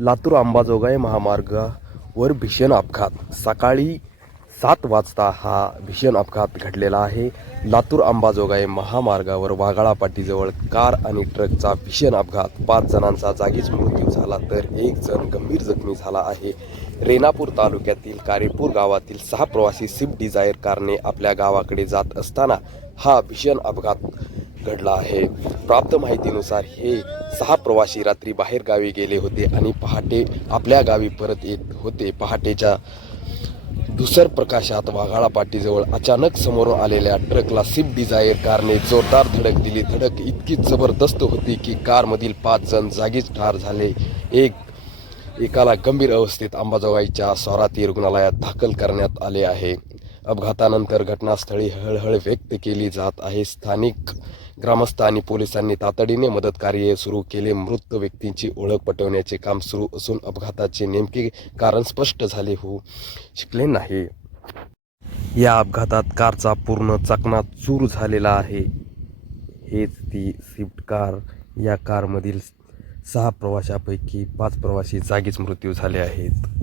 लातूर अंबाजोगाई महामार्गावर भीषण अपघात. सकाळी सात वाजता हा भीषण अपघात घडलेला आहे. लातूर अंबाजोगाई महामार्गावर वाघाळापाटीजवळ कार आणि ट्रकचा भीषण अपघात. पाच जणांचा जागीच मृत्यू झाला तर एक जण गंभीर जखमी झाला आहे. रेणापूर तालुक्यातील कारेपूर गावातील सहा प्रवासी स्विफ्ट डिझायर कारने आपल्या गावाकडे जात असताना हा भीषण अपघात घडला आहे. प्राप्त माहितीनुसार हे सहा प्रवासी रात्री बाहेर गावी गेले होते आणि पहाटे आपल्या गावी परत येत होते. पहाटेच्या दुसर प्रकाशात वाघाळा पाटीजवळ अचानक समोरून आलेल्या ट्रकला सिप डिझायर कारने जोरदार धडक दिली. धडक इतकी जबरदस्त होती की कारमधील पाच जण जागीच ठार झाले. एक एकाला गंभीर अवस्थेत अंबाजोगाईच्या स्वराती रुग्णालयात दाखल करण्यात आले आहे. अपघातानंतर घटनास्थळी हळहळ व्यक्त केली जात आहे. स्थानिक ग्रामस्थ आणि पोलिसांनी तातडीने मदत कार्य सुरू केले. मृत व्यक्तींची ओळख पटवण्याचे काम सुरू असून अपघाताचे नेमके कारण स्पष्ट झाले होऊ शिकले नाही. या अपघातात कारचा पूर्ण चकनाचूर झालेला आहे. हेच ती स्विफ्ट कार. या कारमधील सहा प्रवाशापैकी पाच प्रवासी जागीच मृत्यू झाले आहेत.